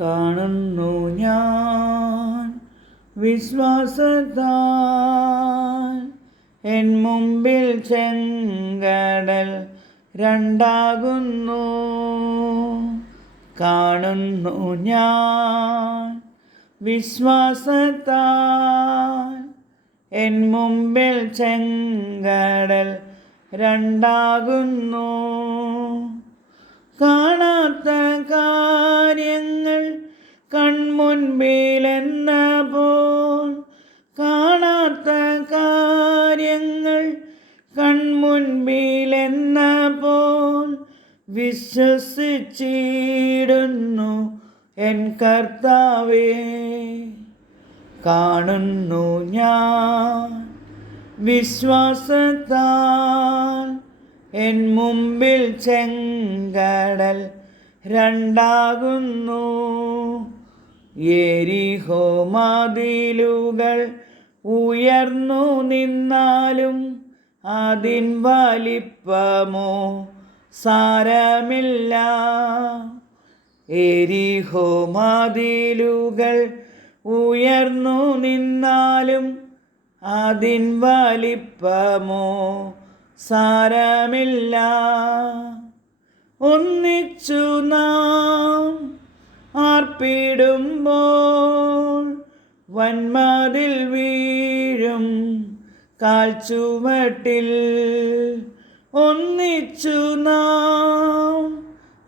കാണുന്നു ഞാൻ. വിശ്വാസത്താൽ എൻ മുമ്പിൽ ചെങ്കടൽ രണ്ടാകുന്നു. കാണുന്നു ഞാൻ. വിശ്വാസത്താൽ എൻ മുമ്പിൽ ചെങ്കടൽ രണ്ടാകുന്നു. കാണാത്ത കാര്യങ്ങൾ കൺമുൻപിലെന്ന പോൽ. കാണാത്ത കാര്യങ്ങൾ കൺമുൻപിലെന്ന പോൽ വിശ്വസിച്ചിടുന്നു എൻ കർത്താവേ. കാണുന്നു ഞാൻ വിശ്വാസത്താൽ എൻ മുമ്പിൽ ചെങ്കടൽ രണ്ടാകുന്നു. എരിഹോ മതിലുകൾ ഉയർന്നു നിന്നാലും അതിൻ വലിപ്പമോ സാരമില്ല. എരിഹോ മതിലുകൾ ഉയർന്നു നിന്നാലും അതിൻ വലിപ്പമോ സാരമില്ല. ഒന്നിച്ചു നാം ആർപ്പിടുമ്പോൾ വന്മതിൽ വീഴും കാൽച്ചുവട്ടിൽ ഒന്നിച്ചു നാം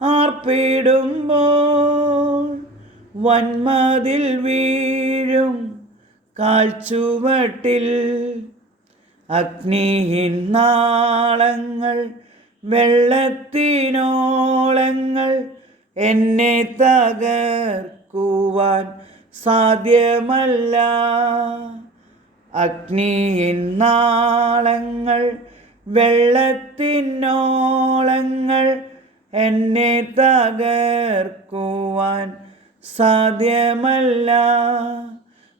ആർപ്പിടുമ്പോൾ വന്മതിൽ വീഴും കാൽച്ചുവട്ടിൽ അഗ്നിയിൻ നാളങ്ങൾ വെള്ളത്തിനോളങ്ങൾ എന്നെ തകർക്കുവാൻ സാധ്യമല്ല. അഗ്നിയിൻ നാളങ്ങൾ വെള്ളത്തിനോളങ്ങൾ എന്നെ തകർക്കുവാൻ സാധ്യമല്ല.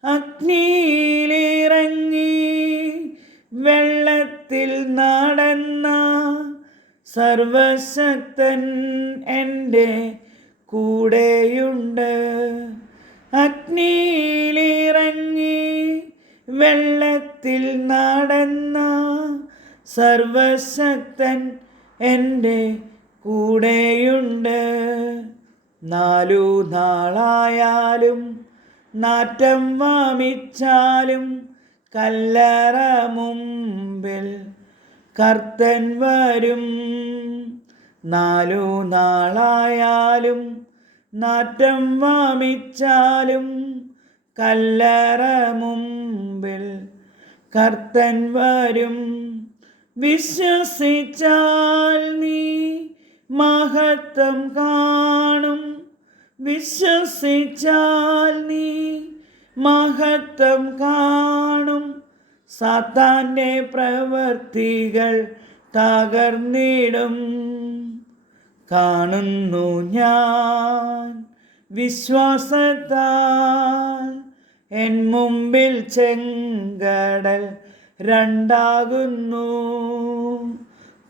അഗ്നിയിലിറങ്ങി നടന്ന സർവശക്തൻ എന്റെ കൂടെയുണ്ട്. അഗ്നിയിലിറങ്ങി വെള്ളത്തിൽ നടന്ന സർവശക്തൻ എന്റെ കൂടെയുണ്ട്. നാലു നാളായാലും നാറ്റം വാമിച്ചാലും കല്ലറ മുമ്പിൽ കർത്തൻ വരും. നാലു നാളായാലും നാറ്റം വാമിച്ചാലും കല്ലറ മുമ്പിൽ കർത്തൻ വരും. വിശ്വസിച്ചാൽ നീ മഹത്വം കാണും. വിശ്വസിച്ചാൽ നീ മഹത്വം കാണും. സാത്താന്റെ പ്രവർത്തികൾ തകർന്നിടും. കാണുന്നു ഞാൻ വിശ്വാസത്താൽ എൻ മുമ്പിൽ ചെങ്കടൽ രണ്ടാകുന്നു.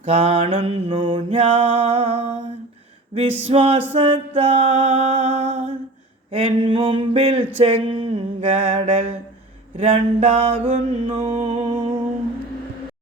കാണുന്നു ഞാൻ വിശ്വാസത്താൽ എൻ മുമ്പിൽ ചെങ്കടൽ രണ്ടാകുന്നു.